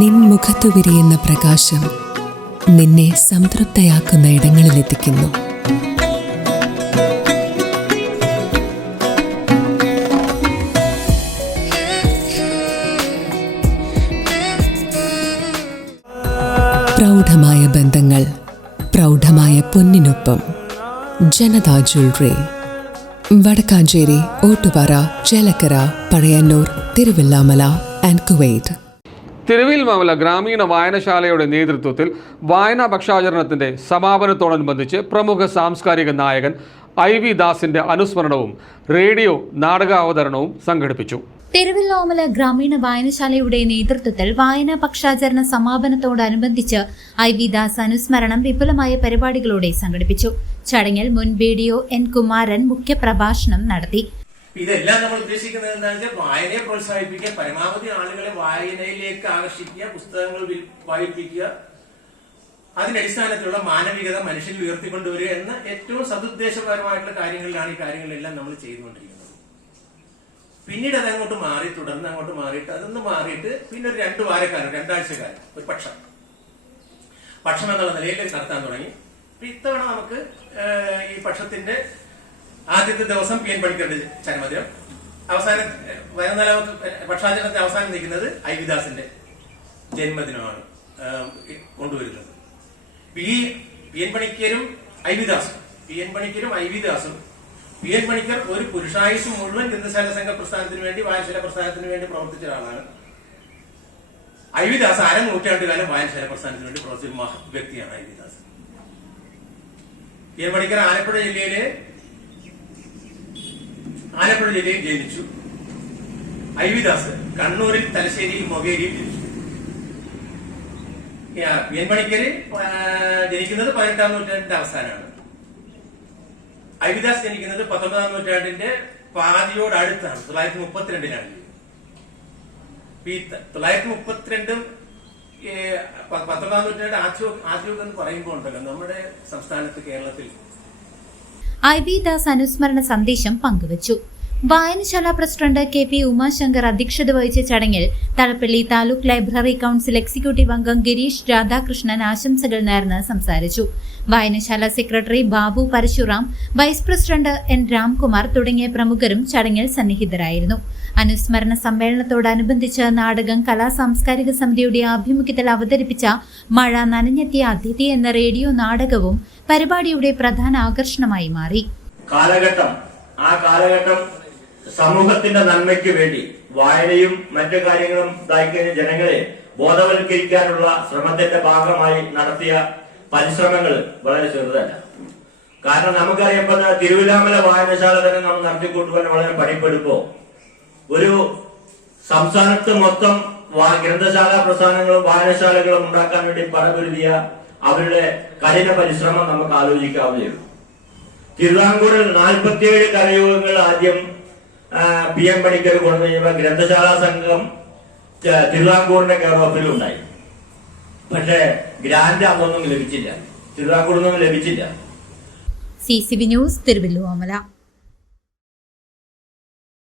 നിൻ മുഖത്തു വിരിയുന്ന പ്രകാശം നിന്നെ സംതൃപ്തയാക്കുന്ന ഇടങ്ങളിലെത്തിക്കുന്നു. പ്രൗഢമായ ബന്ധങ്ങൾ, പ്രൗഢമായ പൊന്നിനൊപ്പം. Janatha jewellery, Vadakkanchery, Ottupara, Chelakkara, Pazhayannur, Thiruvillwamala and Kuwait. Thiruvillwamala ഗ്രാമീണ വായനശാലയുടെ നേതൃത്വത്തിൽ വായനാ പക്ഷാചരണത്തിന്റെ സമാപനത്തോടനുബന്ധിച്ച് പ്രമുഖ സാംസ്കാരിക നായകൻ IV ദാസിന്റെ അനുസ്മരണവും റേഡിയോ നാടകാവതരണവും സംഘടിപ്പിച്ചു. തിരുവല്ലാമല ഗ്രാമീണ വായനശാലയുടെ നേതൃത്വത്തിൽ വായനാ പക്ഷാചരണ സമാപനത്തോടനുബന്ധിച്ച് IV ദാസ് അനുസ്മരണം വിപുലമായ പരിപാടികളോടെ സംഘടിപ്പിച്ചു. ചടങ്ങിൽ മുൻ BDO N കുമാരൻ മുഖ്യപ്രഭാഷണം നടത്തി. ഇതെല്ലാം നമ്മൾ ഉദ്ദേശിക്കുന്നത് എന്താണെന്ന് വെച്ചാൽ വായനയെ പ്രോത്സാഹിപ്പിക്കുക, പരമാവധി ആളുകളെ വായനയിലേക്ക് ആകർഷിക്കുക, പുസ്തകങ്ങൾ വായിപ്പിക്കുക, അതിനടിസ്ഥാനത്തിലുള്ള മാനവികത മനുഷ്യനിൽ ഉയർത്തിക്കൊണ്ടുവരിക എന്ന ഏറ്റവും സതുദ്ദേശപരമായിട്ടുള്ള കാര്യങ്ങളിലാണ് ഈ കാര്യങ്ങളെല്ലാം നമ്മൾ ചെയ്തുകൊണ്ടിരിക്കുന്നത്. പിന്നീട് അതങ്ങോട്ട് മാറി, തുടർന്ന് അങ്ങോട്ട് മാറിയിട്ട് അതൊന്ന് മാറിയിട്ട് പിന്നെ ഒരു 2 വാരക്കാലം 2 ആഴ്ചക്കാലം ഒരു പക്ഷം എന്നുള്ള നിലയിൽ നടത്താൻ തുടങ്ങി. ഇത്തവണ നമുക്ക് ഈ പക്ഷത്തിന്റെ ആദ്യത്തെ ദിവസം PN പണിക്കരുടെ ചരമദിനം, അവസാനം 14ാമത്തെ പക്ഷാചരണത്തെ അവസാനം നിൽക്കുന്നത് IV ദാസിന്റെ ജന്മദിനമാണ് കൊണ്ടുവരുന്നത്. ഈ PN പണിക്കരും IV ദാസും PN പണിക്കർ ഒരു പുരുഷായുസ് മുഴുവൻ ഗ്രന്ഥശാല സംഘ പ്രസ്ഥാനത്തിന് വേണ്ടി, വായനശാല പ്രസ്ഥാനത്തിന് വേണ്ടി പ്രവർത്തിച്ച ഒരാളാണ്. IV ദാസ് 1/2 നൂറ്റാണ്ടുകാലം വായനശാല പ്രസ്ഥാനത്തിന് വേണ്ടി പ്രവർത്തിച്ച മഹത് വ്യക്തിയാണ് IV ദാസ്. PN പണിക്കർ ആലപ്പുഴ ജില്ലയിൽ ജനിച്ചു. IV ദാസ് കണ്ണൂരിൽ, തലശ്ശേരിയിൽ, മൊകേരിയിൽ ജനിച്ചു. PN പണിക്കര് ജനിക്കുന്നത് 18ാം നൂറ്റാണ്ടിന്റെ അവസാനമാണ്. IV ദാസ് ജനിക്കുന്നത് 19ാം നൂറ്റാണ്ടിന്റെ പാതിയോട് അടുത്താണ്, 1932 1932 19ാം നൂറ്റാണ്ട് ആദ്യം എന്ന് പറയുമ്പോൾ ഉണ്ടല്ലോ നമ്മുടെ സംസ്ഥാനത്ത്, കേരളത്തിൽ IV ദാസ് അനുസ്മരണ സന്ദേശം പങ്കുവച്ചു. വായനശാല പ്രസിഡന്റ് KP ഉമാശങ്കർ അധ്യക്ഷത വഹിച്ച ചടങ്ങിൽ Thalappally taluk library council executive അംഗം ഗിരീഷ് രാധാകൃഷ്ണൻ ആശംസകൾ നേർന്ന് സംസാരിച്ചു. വായനശാല secretary Babu Parasuram, vice president N Ramkumar തുടങ്ങിയ പ്രമുഖരും ചടങ്ങിൽ സന്നിഹിതരായിരുന്നു. അനുസ്മരണ സമ്മേളനത്തോടനുബന്ധിച്ച് നാടകം കലാ സാംസ്കാരിക സമിതിയുടെ ആഭിമുഖ്യത്തിൽ അവതരിപ്പിച്ച മഴ നനഞ്ഞെത്തിയ അതിഥി എന്ന റേഡിയോ നാടകവും പരിപാടിയുടെ പ്രധാന ആകർഷണമായി മാറി. ആ കാലഘട്ടം സമൂഹത്തിന്റെ നന്മയ്ക്ക് വേണ്ടി വായനയും മറ്റു കാര്യങ്ങളും ഇതാക്കിയ ജനങ്ങളെ ബോധവൽക്കരിക്കാനുള്ള ശ്രമത്തിന്റെ ഭാഗമായി നടത്തിയ പരിശ്രമങ്ങൾ വളരെ ചെറുതല്ല. കാരണം നമുക്കറിയാം, തിരുവല്ലാമല വായനശാല തന്നെ നമ്മൾ നടത്തിക്കൊണ്ടുപോകാൻ വളരെ പണിപ്പെടുപ്പോ ഒരു സംസ്ഥാനത്ത് മൊത്തം ഗ്രന്ഥശാല പ്രസ്ഥാനങ്ങളും വായനശാലകളും ഉണ്ടാക്കാൻ വേണ്ടി പടപൊരുതിയ അവരുടെ കഠിന പരിശ്രമം നമുക്ക് ആലോചിക്കാവുന്നേ. തിരുവിതാംകൂറിൽ 47 കരയോഗങ്ങൾ ആദ്യം PN പണിക്കർ കൊണ്ടുവന്നപ്പോൾ ഗ്രന്ഥശാല സംഘം തിരുവിതാംകൂറിന്റെ കെയർ ഓഫിൽ ഉണ്ടായി. പക്ഷേ ഗ്രാന്റ് അതൊന്നും ലഭിച്ചില്ല, തിരുവിതാംകൂറിൽ നിന്നും ലഭിച്ചില്ല. CCB news, Thiruvallamala.